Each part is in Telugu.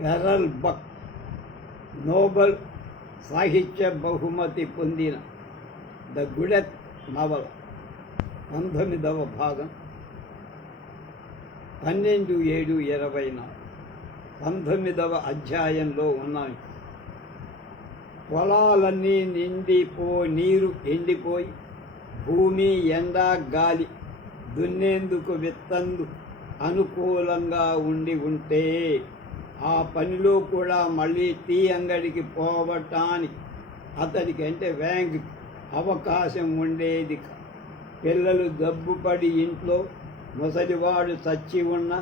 ఫెరల్ బక్ నోబెల్ సాహిత్య బహుమతి పొందిన ద గుడెత్ నవల పంతొమ్మిదవ భాగం పన్నెండు ఏడు ఇరవై నాలుగు పంతొమ్మిదవ అధ్యాయంలో ఉన్నాను పొలాలన్నీ నిండిపో నీరు ఎండిపోయి భూమి ఎండ గాలి దున్నేందుకు విత్తందు అనుకూలంగా ఉండి ఉంటే ఆ పనిలో కూడా మళ్ళీ టీ అంగడికి పోవటానికి అతనికి అంటే బ్యాంక్ అవకాశం ఉండేది పిల్లలు దబ్బుపడి ఇంట్లో ముసలివాడు చచ్చి ఉన్న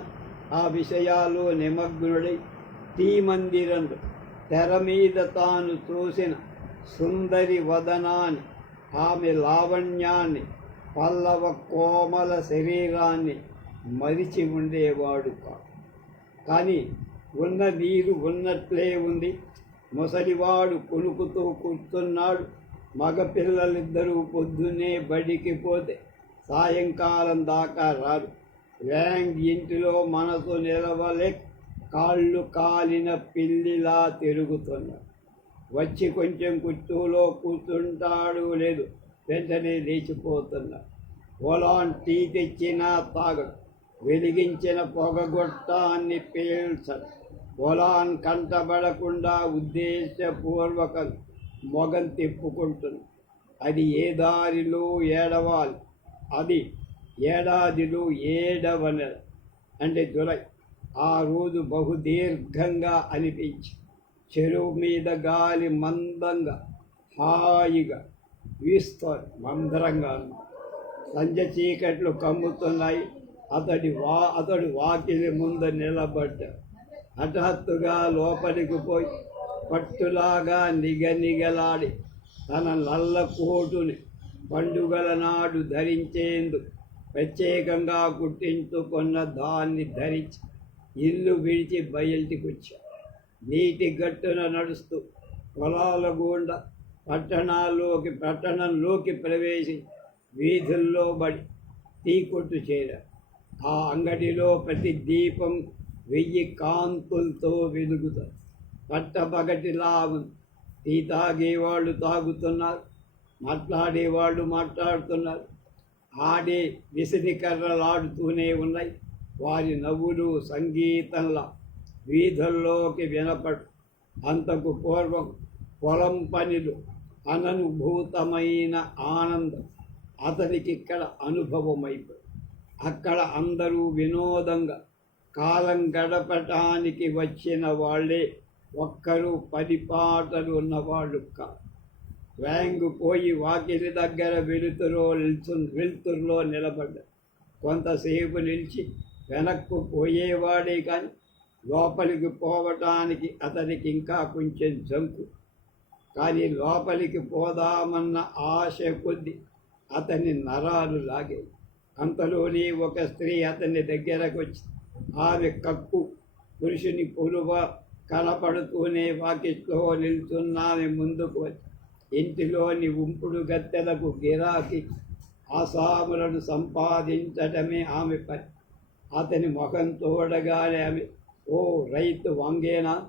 ఆ విషయాలు నిమగ్నుడై టీ మందిరంలో తెర మీద తాను చూసిన సుందరి వదనాన్ని ఆమె లావణ్యాన్ని పల్లవ కోమల శరీరాన్ని మరిచి ఉండేవాడు కాదు కానీ ఉన్న నీరు ఉన్నట్లే ఉంది. ముసలివాడు కొనుకుతూ కూర్చున్నాడు. మగపిల్లలిద్దరూ పొద్దున్నే బడికి పోతే సాయంకాలం దాకా రారు. వ్యాంగ్ ఇంటిలో మనసు నిలవలే. కాళ్ళు కాలిన పిల్లిలా తిరుగుతున్నాడు వచ్చి కొంచెం కుర్చీలో కూర్చుంటాడు లేదు. వెంటనే లేచిపోతున్నాడు పొలాన్ టీ తెచ్చినా తాగడు. వెలిగించిన పొగగొట్టాన్ని పేల్చడు. పొలాన్ కంటబడకుండా ఉద్దేశపూర్వకం మొగం తిప్పుకుంటుంది. అది ఏ దారిలో ఏడవాలి? అది ఏడాదిలో ఏడవ నెల అంటే జులై. ఆ రోజు బహుదీర్ఘంగా అనిపించి చెరువు మీద గాలి మందంగా హాయిగా వీస్తారు మందరంగా ఉంది. సంజ చీకట్లు కమ్ముతున్నాయి. అతడి వా అతడు వాకిలి ముందు నిలబడ్డాడు. హఠాత్తుగా లోపలికి పోయి పట్టులాగా నిగనిగలాడి తన నల్ల కోటుని పండుగల నాడు ధరించేందుకు ప్రత్యేకంగా కుట్టించుకున్న దాన్ని ధరించి ఇల్లు విడిచి బయటికి నీటి గట్టున నడుస్తూ పొలాల గుండా పట్టణాల్లోకి పట్టణంలోకి ప్రవేశి వీధుల్లో బడి టీ కొట్టు చేరారు ఆ అంగడిలో ప్రతి దీపం వెయ్యి కాంతులతో వెలుగుతాయి పట్టపగటిలా టీ తాగేవాళ్ళు తాగుతున్నారు మాట్లాడేవాళ్ళు మాట్లాడుతున్నారు. ఆడే విసిరికర్రలాడుతూనే ఉన్నాయి. వారి నవ్వులు సంగీతంలా వీధుల్లోకి వినపడు. అంతకు పూర్వం పొలం పనిలో అననుభూతమైన ఆనందం అతనికి ఇక్కడ అనుభవమైపోయి అక్కడ అందరూ వినోదంగా కాలం గడపటానికి వచ్చిన వాళ్ళే ఒక్కరు పది పాటలు ఉన్నవాళ్ళు కాదు. వ్యాంగు పోయి వాకిలి దగ్గర వెలుతురో నిల్చు వెలుతురులో నిలబడ్డారు. కొంతసేపు నిలిచి వెనక్కు పోయేవాడే కానీ లోపలికి పోవటానికి అతనికి ఇంకా కొంచెం జంకు. కానీ లోపలికి పోదామన్న ఆశ కొద్ది అతని నరాలు లాగేది అంతలోనే ఒక స్త్రీ అతని దగ్గరకు వచ్చింది. ఆమె కక్కు పురుషుని పొలువ కనపడుతూనే వాకిట్లో నిల్చున్నామె ముందుకు వచ్చి. ఇంటిలోని ఉంపుడు గత్తెలకు గిరాకీ ఆసాములను సంపాదించటమే ఆమె పని. అతని ముఖం తోడగానే ఆమె ఓ రైతు వంగేనా?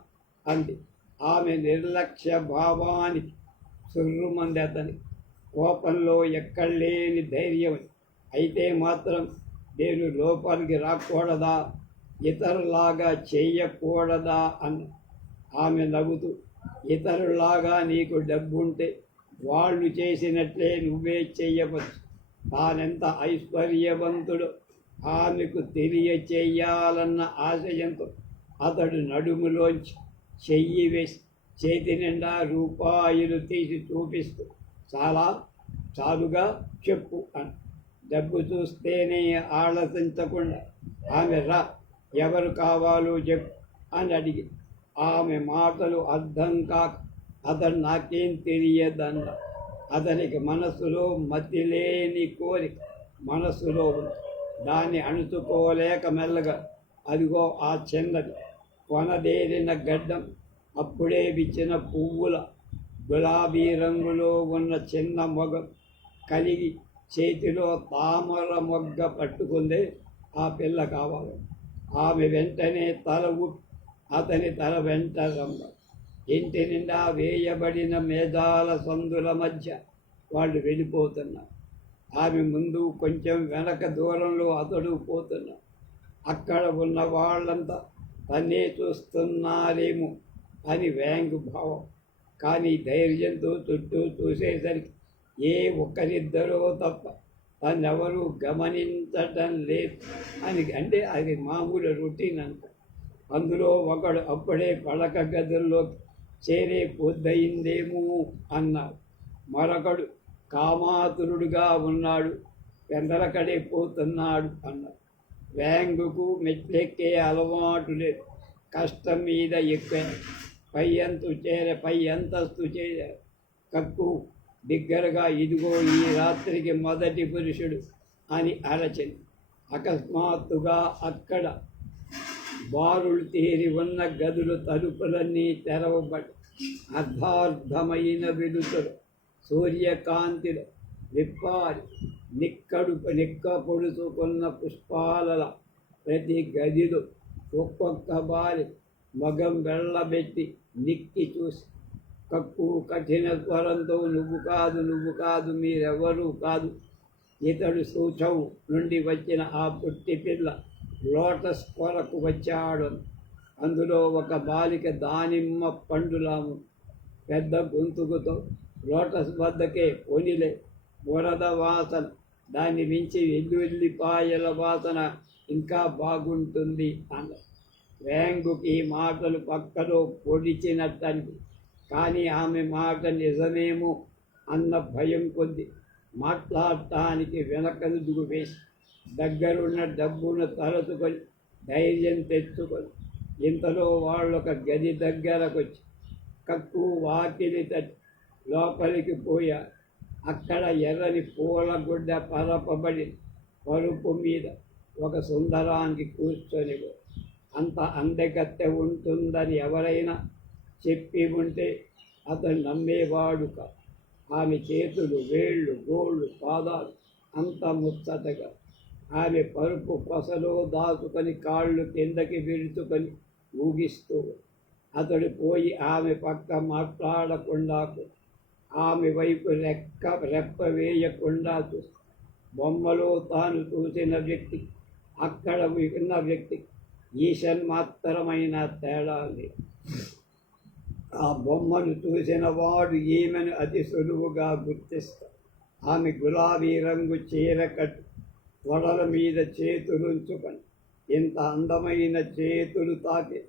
అంది. ఆమె నిర్లక్ష్య భావానికి సుర్రుమంది అతని. కోపంలో ఎక్కడలేని ధైర్యం అయితే మాత్రం నేను లోపలికి రాకూడదా? ఇతరులాగా చెయ్యకూడదా అని ఆమె నవ్వుతూ ఇతరులాగా నీకు డబ్బుంటే వాళ్ళు చేసినట్లే నువ్వే చెయ్యవచ్చు తానెంత ఐశ్వర్యవంతుడు ఆమెకు తెలియచేయాలన్న ఆశయంతో అతడు నడుములోంచి చెయ్యి వేసి చేతి నిండా రూపాయలు తీసి చూపిస్తూ చాలా చాలుగా చెప్పు అని డబ్బు చూస్తేనే ఆలోచించకుండా ఆమె రా ఎవరు కావాలో చెప్ అని అడిగి. ఆమె మాటలు అర్థం కాక అతను నాకేం తెలియదన్న. అతనికి మనసులో మతిలేని కోరిక మనసులో ఉంది. దాన్ని అణుచుకోలేక మెల్లగా అదిగో ఆ చిన్నది కొనదేరిన గడ్డం అప్పుడే విచ్చిన పువ్వుల గులాబీ రంగులో ఉన్న చిన్న మొగ కలిగి చేతిలో తామర మొగ్గ పట్టుకుందే ఆ పిల్ల కావాలి. ఆమె వెంటనే తల అతని తల వెంట రమ్మ. ఇంటి నిండా వేయబడిన మేధాల సందుల మధ్య వాళ్ళు వెళ్ళిపోతున్నారు. ఆమె ముందు కొంచెం వెనక దూరంలో అతడు పోతున్నాడు అక్కడ ఉన్న వాళ్ళంతా తన్నే చూస్తున్నారేమో అని వ్యాంగు భావం. కానీ ధైర్యంతో చుట్టూ చూసేసరికి ఏ ఒక్కరిద్దరో తప్ప తన్నెవరూ గమనించటం లేదు. అని అంటే అది మామూలు రొటీన్ అంట. అందులో ఒకడు అప్పుడే పడక గదుల్లో చేరే పొద్దయిందేమో అన్నాడు. మరొకడు కామాతురుడుగా ఉన్నాడు. పెందలకడే పోతున్నాడు అన్నాడు. వ్యాంగుకు మెట్లెక్కే అలవాటు లేదు. కష్టం మీద ఎక్కువ పై అంతు చేర పై అంతస్తు చేర. కక్కు బిగ్గరగా ఇదిగో ఈ రాత్రికి మొదటి పురుషుడు అని అరచింది అకస్మాత్తుగా అక్కడ బారులు తీరి ఉన్న గదులు తలుపులన్నీ తెరవబడి అర్ధార్థమైన వెలుతురు. సూర్యకాంతిలో విప్పారి నిక్కడు నిక్క పొడుచుకున్న పుష్పాలల ప్రతి గదిలో ఒక్కొక్క బారి మగం వెళ్ళబెట్టి నిక్కి చూసి కక్కు కఠిన స్వరంతో నువ్వు కాదు నువ్వు కాదు మీరెవరూ కాదు. ఇతడు సూచవు నుండి వచ్చిన ఆ పుట్టి పిల్ల లోటస్ కొరకు వచ్చాడు. అందులో ఒక బాలిక దానిమ్మ పండులాము. పెద్ద గొంతుకుతో లోటస్ వద్దకే పొనిలే. బురద వాసన దాన్ని మించి వెల్లుల్లిపాయల వాసన ఇంకా బాగుంటుంది అన్న వేంగుకి మాటలు పక్కలో పొడిచినట్టండి కానీ ఆమె మాట నిజమేమో అన్న భయం కొద్ది. మాట్లాడటానికి వెనకదుగు వేసి దగ్గరున్న డబ్బును తలచుకొని ధైర్యం తెచ్చుకొని ఇంతలో వాళ్ళొక గది దగ్గరకొచ్చి కక్కు వాకిలి తట్టి లోపలికి పోయా. అక్కడ ఎర్రని పూల గుడ్డ పరపబడి పరుపు మీద ఒక సుందరానికి కూర్చొని అంత అందగత్తె ఉంటుందని ఎవరైనా చెప్పి ఉంటే అతను నమ్మేవాడు కాదు ఆమె చేతులు వేళ్ళు గోళ్ళు పాదాలు అంత ముచ్చటగా. ఆమె పరుపు పొసలో దాచుకొని కాళ్ళు కిందకి విరుచుకొని ఊగిస్తూ అతడు పోయి ఆమె పక్క మాట్లాడకుండా ఆమె వైపు రెక్క రెప్ప వేయకుండా చూస్తాడు బొమ్మలో తాను చూసిన వ్యక్తి అక్కడ విన్న వ్యక్తి ఈశన్ మాత్రమైన తేడా లేదు. ఆ బొమ్మను చూసిన వాడు ఈమెను అతి సులువుగా గుర్తిస్తాడు ఆమె గులాబీ రంగు చీర కట్టు తొడల మీద చేతులుంచుకొని ఇంత అందమైన చేతులు తాకి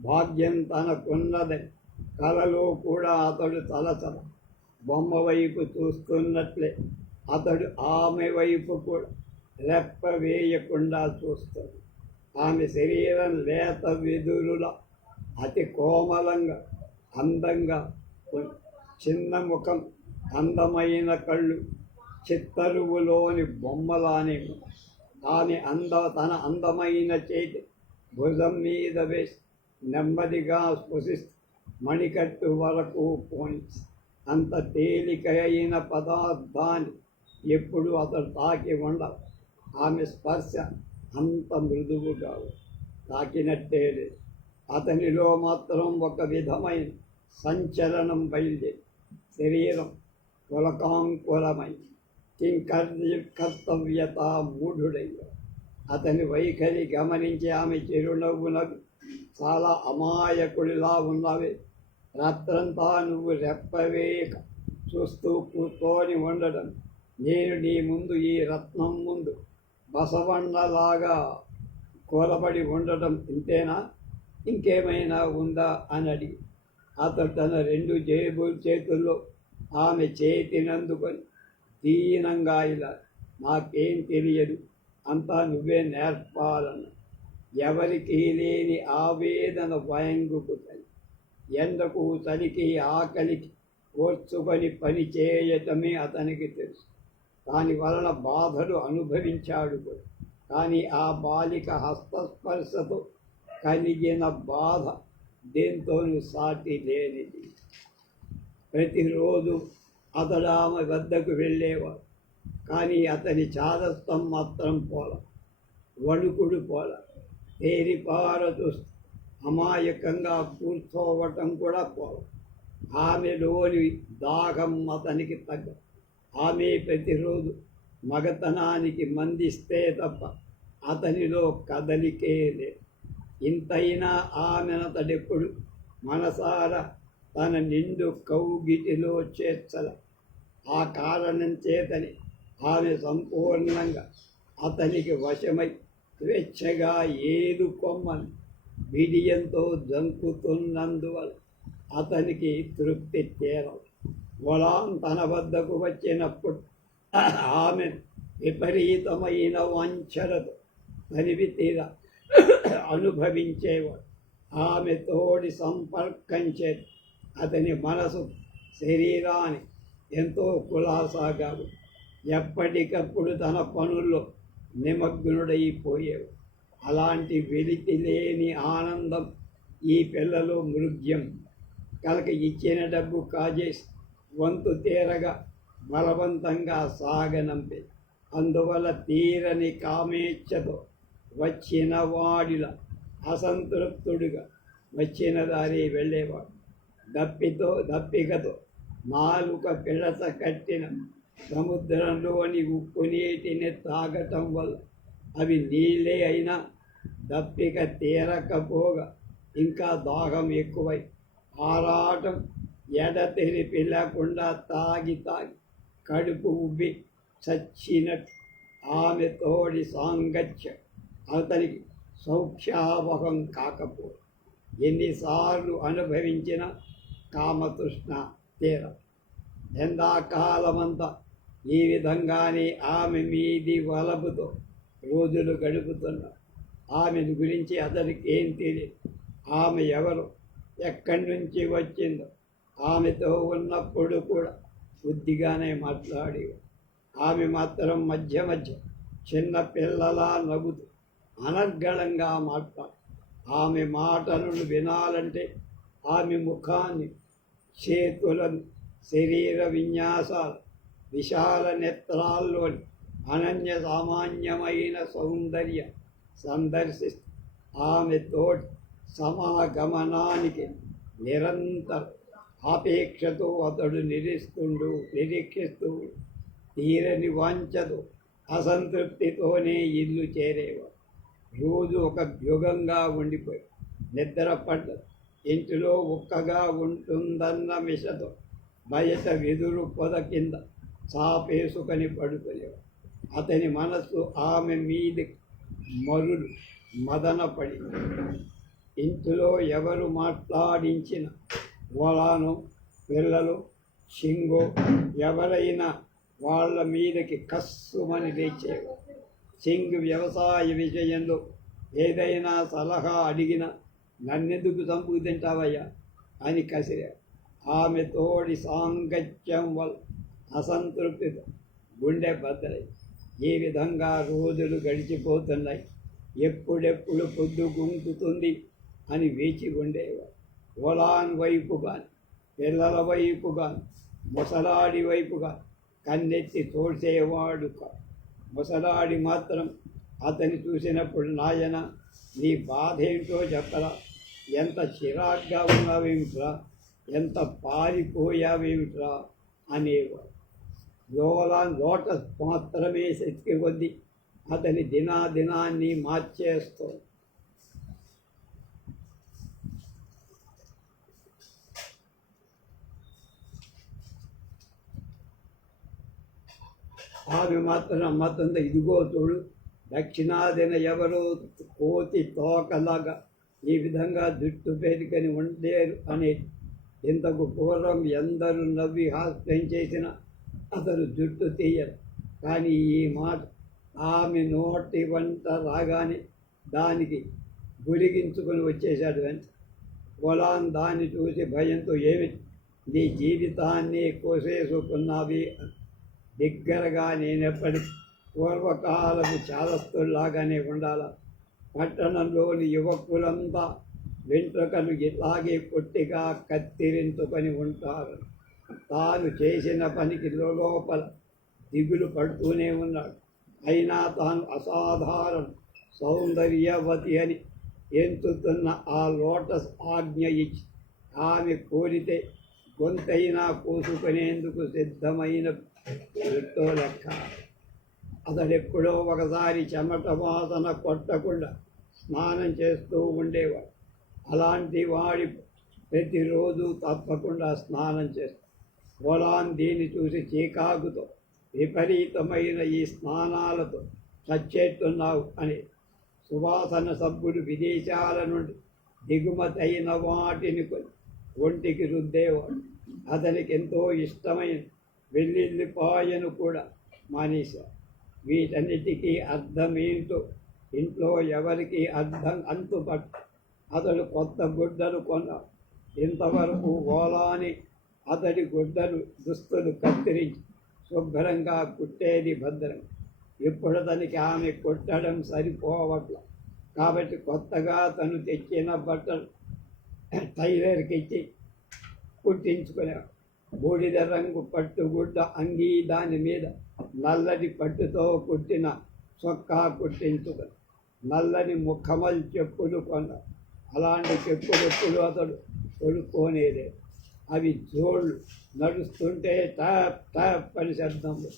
భాగ్యం తనకున్నదని కలలో కూడా అతడు తలచల బొమ్మ వైపు చూస్తున్నట్లే. అతడు ఆమె వైపు కూడా రెప్ప వేయకుండా చూస్తాడు. ఆమె శరీరం లేత వెదురుల అతి కోమలంగా అందంగా చిన్న ముఖం అందమైన కళ్ళు చిత్తరువులోని బొమ్మలానే ఆమె అంద తన అందమైన చేతి భుజం మీద వేసి నెమ్మదిగా స్పృశిస్తూ మణికట్టు వరకు పోని అంత తేలిక అయిన పదార్థాన్ని ఎప్పుడు అతడు తాకి ఉండదు ఆమె స్పర్శ అంత మృదువుగా తాకినట్టే లేదు. అతనిలో మాత్రం ఒక విధమైన సంచలనం బయలుదేరి. శరీరం కులకాంకులమై కింకర్య కర్తవ్యత మూఢుడయ్యాడు అతని వైఖరి గమనించి ఆమె చిరునవ్వునవి. చాలా అమాయకుడిలా ఉన్నవి. రాత్రంతా నువ్వు రెప్పవేక చూస్తూ కూర్చొని ఉండడం. నేను నీ ముందు ఈ రత్నం ముందు బసవన్నలాగా కూలబడి ఉండటం ఇంతేనా? ఇంకేమైనా ఉందా? అని అడిగి అతడు తన రెండు జేబు చేతుల్లో ఆమె చేతినందుకొని దీనంగా ఇలా నాకేం తెలియదు అంతా నువ్వే నేర్పాలన్న. ఎవరికి లేని ఆవేదన భయంగుకుతుంది ఎండకు చలికి ఆకలికి ఓర్చుకొని పని చేయటమే అతనికి తెలుసు. దాని వలన బాధలు అనుభవించాడు కూడా. కానీ ఆ బాలిక హస్తస్పర్శతో కలిగిన బాధ దేంతోనూ సాటి లేనిది. ప్రతిరోజు అతడు ఆమె వద్దకు వెళ్ళేవాడు కానీ అతని చాదస్తం మాత్రం పోల. వణుకుడు పోల. తేరిపార చూస్తూ అమాయకంగా కూర్చోవటం కూడా పోల. ఆమెలోని దాహం అతనికి తగ్గ. ఆమె ప్రతిరోజు మగతనానికి మందిస్తే తప్ప అతనిలో కదలికే లేదు. ఇంతైనా ఆమెనతడెప్పుడు మనసార తన నిండు కౌగిటిలో చేర్చల. ఆ కారణం చేతని ఆమె సంపూర్ణంగా అతనికి వశమై స్వేచ్ఛగా ఏదు కొమ్మని బిడియంతో జంకుతున్నందువల్ల అతనికి తృప్తి తీరదు వలాం తన వద్దకు వచ్చినప్పుడు ఆమె విపరీతమైన వంచరతో తనివి తీర అనుభవించేవాడు. ఆమె తోడి సంపర్కం చేతి అతని మనసు శరీరాన్ని ఎంతో కులాసాగాడు. ఎప్పటికప్పుడు తన పనుల్లో నిమగ్నుడైపోయేవు అలాంటి వెలితి లేని ఆనందం ఈ పిల్లలు మృగ్యం. కలక ఇచ్చిన డబ్బు కాజేసి వంతు తీరగా బలవంతంగా సాగనంపి. అందువల్ల తీరని కామేచ్ఛతో వచ్చిన వాడిల అసంతృప్తుడిగా వచ్చిన దారి వెళ్ళేవాడు. దప్పితో దప్పికతో నాలుక పిడత కట్టిన సముద్రంలోని ఉప్పు నీటిని తాగటం వల్ల అవి నీళ్ళే అయినా దప్పిక తీరకపోగా ఇంకా దాహం ఎక్కువై ఆరాటం ఎడతెరిపి లేకుండా తాగి తాగి కడుపు ఉబ్బి చచ్చినట్టు ఆమె తోడి సాంగత్యం అతనికి సౌఖ్యావహం కాకపో. ఎన్నిసార్లు అనుభవించిన కామతృష్ణ తీరం. ఎండాకాలమంతా ఈ విధంగానే ఆమె మీది వలపుతో రోజులు గడుపుతున్నారు ఆమెను గురించి అతనికి ఏం తెలియదు ఆమె ఎవరు? ఎక్కడి నుంచి వచ్చిందో? ఆమెతో ఉన్నప్పుడు కూడా బుద్ధిగానే మాట్లాడేవాడు ఆమె మాత్రం మధ్య మధ్య చిన్న పిల్లలా నవ్వుతూ అనర్గళంగా మాట్లాడు ఆమె మాటలను వినాలంటే ఆమె ముఖాన్ని చేతులను శరీర విన్యాసాలు విశాల నేత్రాల్లోని అనన్య సామాన్యమైన సౌందర్య సందర్శిస్తూ ఆమె తోటి సమాగమనానికి నిరంతర ఆపేక్షతో అతడు నిరీస్తుండు నిరీక్షిస్తూ తీరని వాంచదు అసంతృప్తితోనే ఇల్లు చేరేవాడు. రోజు ఒక యుగంగా ఉండిపోయి నిద్ర పడ్డ ఇంటిలో ఒక్కగా ఉంటుందన్న మిషతో బయట వెదురు పొద కింద చాపేసుకొని పడుకునేవాడు. అతని మనస్సు ఆమె మీది మరులు మదనపడి ఇంటిలో ఎవరు మాట్లాడించిన వలాను పిల్లలు సింగో ఎవరైనా వాళ్ళ మీదకి కస్సుమని లేచేవారు. సింగ్ వ్యవసాయ విషయంలో ఏదైనా సలహా అడిగిన నన్నెందుకు చంపుకు తింటావయ్యా అని కసిరా. ఆమె తోడి సాంగత్యం వల్ల అసంతృప్తితో గుండె బద్దలై. ఈ విధంగా రోజులు గడిచిపోతున్నాయి. ఎప్పుడెప్పుడు పొద్దు గుంకుతుంది అని వేచి ఉండేవాడు. పొలాన్ వైపు కానీ పిల్లల వైపు కానీ ముసలాడి వైపు కానీ కన్నెత్తి తోడ్చేవాడు కాదు ముసలాడి మాత్రం అతని చూసినప్పుడు నాయన నీ బాధ ఏంటో చెప్పరా? ఎంత చిరాగ్గా ఉన్నావేమిట్రా? ఎంత పారిపోయావేమిట్రా? అనేవాడు లోలా లోట మాత్రమే శక్తి కొద్ది అతని దినాదినాన్ని మార్చేస్తుంది. ఆమె మాత్రం మతంద ఇదిగో చూడు దక్షిణాదిన ఎవరు కోతి తోకలాగా ఈ విధంగా జుట్టు పెరికని ఉండేరు అనేది ఇంతకు పూర్వం ఎందరూ నవ్వి హాస్యం చేసిన అతను జుట్టు తీయరు. కానీ ఈ మాట ఆమె నోటి వంట రాగానే దానికి గురిగించుకొని వచ్చేశాడు వెంట. పొలాన్ దాన్ని చూసి భయంతో ఏమి? నీ జీవితాన్ని కోసేసుకున్నావి దగ్గరగా నేనెప్పటి పూర్వకాలపు చాలస్తుల్లాగానే ఉండాల? పట్టణంలోని యువకులంతా వెంట్రుకలు ఇలాగే పొట్టిగా కత్తిరించుకొని ఉంటారు. తాను చేసిన పనికి లోపల దిగులు పడుతూనే ఉన్నాడు. అయినా తాను అసాధారణ సౌందర్యవతి అని ఎంచుతున్న ఆ లోటస్ ఆజ్ఞ ఇచ్చి ఆమె కోరితే గొంతైనా కోసుకునేందుకు సిద్ధమైన ఎట్టో లెక్క. అతడెప్పుడో ఒకసారి చెమట వాసన కొట్టకుండా స్నానం చేస్తూ ఉండేవాడు. అలాంటి వాడి ప్రతిరోజు తప్పకుండా స్నానం చేస్తాడు. పొలాన్ దీన్ని చూసి చీకాకుతో విపరీతమైన ఈ స్నానాలతో చచ్చేట్టున్నావు అని సువాసన సబ్బులు విదేశాల నుండి దిగుమతైన వాటిని కొని ఒంటికి రుద్దేవాడు. అతనికి ఎంతో ఇష్టమైన వెల్లుల్లిపాయను కూడా మానేశాడు వీటన్నిటికీ అర్థమేంటో ఇంట్లో ఎవరికి అర్థం అంతుపట్టు. అతడు కొత్త గుడ్డలు కొన్నాడు. ఇంతవరకు ఓలాని అతడి గుడ్డలు దుస్తులు కత్తిరించి శుభ్రంగా కుట్టేది భద్రం. ఇప్పుడు అతనికి ఆమె కుట్టడం సరిపోవట్ల. కాబట్టి కొత్తగా తను తెచ్చిన బట్టలు టైలర్కి ఇచ్చి కుట్టించుకునేవాడు. బూడిద రంగు పట్టుగుడ్డ అంగీ దాని మీద నల్లటి పట్టుతో కుట్టిన చొక్కా కుట్టించుకుని నల్లని ముఖమల్ చెప్పులు కొన్న అలాంటి చెప్పులు ఎప్పుడు అతడు కొనుక్కోనేదే. అవి జోళ్ళు నడుస్తుంటే టాప్ టాప్ అని శబ్దము.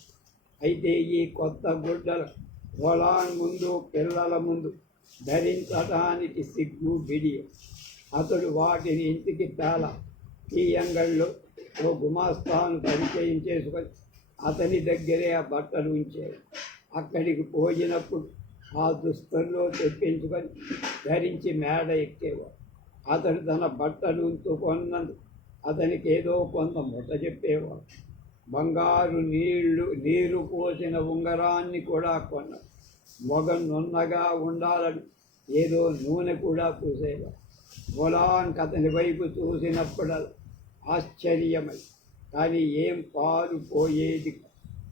అయితే ఈ కొత్త గుడ్డల పొలాన్ ముందు పిల్లల ముందు ధరించడానికి సిగ్గు బిడియం. అతడు వాటిని ఇంటికి చాలా ఈ ఓ గుమాస్తాను పరిచయం చేసుకొని అతని దగ్గరే ఆ బట్టలు ఉంచారు అక్కడికి పోయినప్పుడు ఆ దుస్తుల్లో తెప్పించుకొని ధరించి మేడ ఎక్కేవాడు. అతడు తన బట్టలు ఉంచుకున్నందుకు అతనికి ఏదో కొంత ముట్ట చెప్పేవాడు. బంగారు నీళ్ళు నీరు పోసిన ఉంగరాన్ని కూడా కొన్నాడు. మొగ నున్నగా ఉండాలని ఏదో నూనె కూడా పూసేవాడు. మొలానికి అతని వైపు చూసినప్పుడల్లా ఆశ్చర్యమై. కానీ ఏం పాలు పోయేది?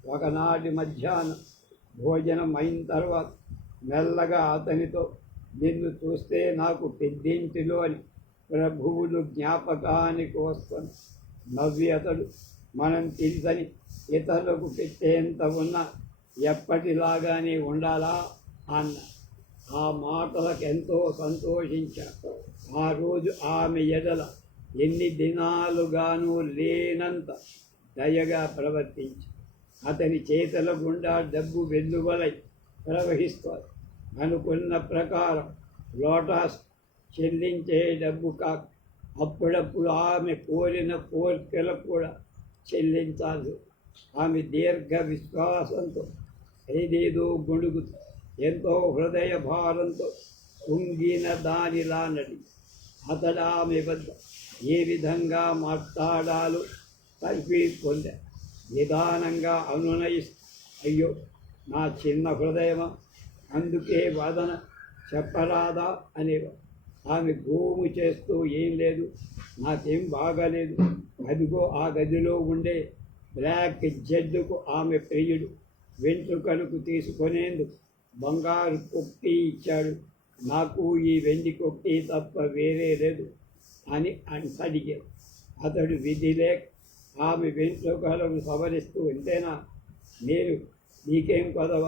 ఒకనాటి మధ్యాహ్నం భోజనం అయిన తర్వాత మెల్లగా అతనితో నిన్ను చూస్తే నాకు పెద్దింటిలోని ప్రభువులు జ్ఞాపకానికి వస్తుంది నవ్వి అతడు మనం తెలిసని ఇతరులకు పెట్టేంత ఉన్నా ఎప్పటిలాగానే ఉండాలా అన్న. ఆ మాటలకు ఎంతో సంతోషించాడు. ఆ రోజు ఆమె ఎడల ఎన్ని దినాలుగాను లేనంత దయగా ప్రవర్తించి. అతని చేతల గుండా డబ్బు వెల్లువలై ప్రవహిస్తారు అనుకున్న ప్రకారం లోటాస్ చెల్లించే డబ్బు కాక అప్పుడప్పుడు ఆమె కోరిన కోరికలు కూడా చెల్లించాలి. ఆమె దీర్ఘ విశ్వాసంతో ఏదేదో గొడుగుతూ ఎంతో హృదయ భారంతో కుంగిన దానిలా నడి అతడు ఆమె వద్ద ఏ విధంగా మాట్లాడాలో తర్ఫీ పొందా నిదానంగా అనునయిస్తూ అయ్యో నా చిన్న హృదయమా? అందుకే వాదన చెప్పరాదా అనేవా ఆమె గోము చేస్తూ ఏం లేదు నాకేం బాగాలేదు. అదిగో ఆ గదిలో ఉండే బ్లాక్ జడ్డుకు ఆమె ప్రియుడు వెంట్రుకలకు తీసుకునేందుకు బంగారు కొక్కి ఇచ్చాడు. నాకు ఈ వెండి కొక్కి తప్ప వేరే లేదు. అని అని అతడు విధి లేక ఆమె వెంట్రుకలను సవరిస్తూ ఉంటేనా నేను నీకేం కొదవ?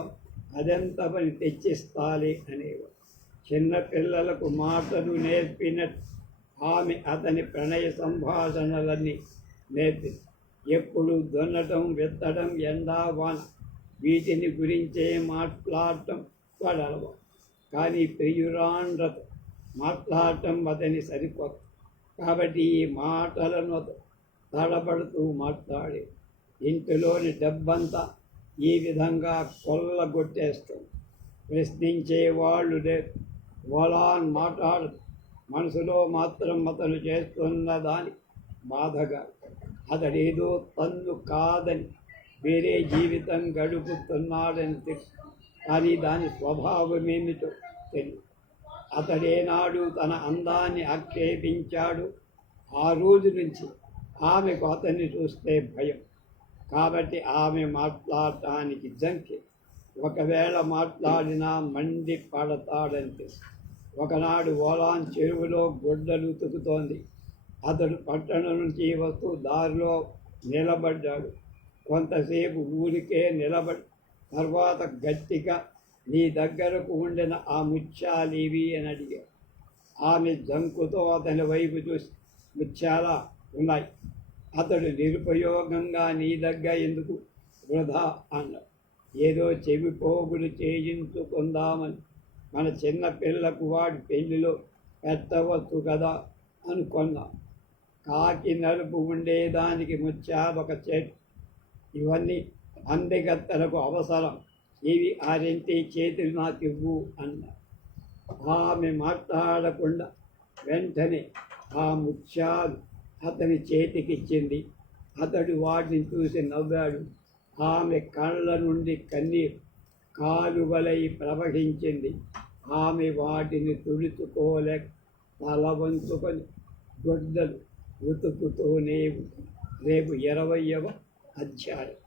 అదెంత పని తెచ్చిస్తాలి అనేవాడు. చిన్నపిల్లలకు మాటను మాటలు నేర్పినట్టు ఆమె అతని ప్రణయ సంభాషణలన్నీ నేర్పి ఎప్పుడు దున్నటం విత్తడం ఎండా వాన వీటిని గురించే మాట్లాడటం వాడలవ కానీ ప్రియురాండ్రత మాట్లాడటం అతని సరిపోదు. కాబట్టి ఈ మాటలను తడబడుతూ మాట్లాడి ఇంటిలోని డబ్బంతా ఈ విధంగా కొల్లగొట్టేస్తుంది ప్రశ్నించే వాళ్ళు వలాన్ మాట్లాడు మనసులో మాత్రం అతను చేస్తున్న దాని బాధగా. అతడేదో తన్ను కాదని వేరే జీవితం గడుపుతున్నాడని తెలుసు. కానీ దాని స్వభావమేమిటో తెలుసు అతడేనాడు తన అందాన్ని ఆక్షేపించాడు. ఆ రోజు నుంచి ఆమెకు అతన్ని చూస్తే భయం. కాబట్టి ఆమె మాట్లాడటానికి జంకి. ఒకవేళ మాట్లాడినా మండి పడతాడని తెలుసు ఒకనాడు ఓలాన్ చెరువులో గుడ్డలు ఉతుకుతోంది. అతడు పట్టణం నుంచి వస్తూ దారిలో నిలబడ్డాడు. కొంతసేపు ఊరికే నిలబడి తర్వాత గట్టిగా నీ దగ్గరకు ఉండిన ఆ ముత్యాలేవి అని అడిగాడు ఆమె జంకుతో అతని వైపు చూసి ముత్యాల ఉన్నాయి. అతడు నిరుపయోగంగా నీ దగ్గర ఎందుకు వృధా అన్నాడు. ఏదో చెవిపోగులు చేయించుకుందామని మన చిన్న పిల్లకు వాడి పెళ్ళిలో పెట్టవచ్చు కదా అనుకున్నా. కాకి నలుపు ఉండేదానికి ముత్యాలొక చెట్టు. ఇవన్నీ అందగత్తలకు అవసరం. ఇవి ఆరింటి చేతులు నాకు ఇవ్వు అన్నా. ఆమె మాట్లాడకుండా వెంటనే ఆ ముత్యాలు అతని చేతికిచ్చింది. అతడు వాటిని చూసి నవ్వాడు. ఆమె కళ్ళ నుండి కన్నీరు కాలువలై ప్రవహించింది. ఆమె వాటిని తుడుచుకోలేక తల వంచుకొని గొడ్డలు ఉతుకుతూనే రేపు ఇరవయవ అధ్యాయం.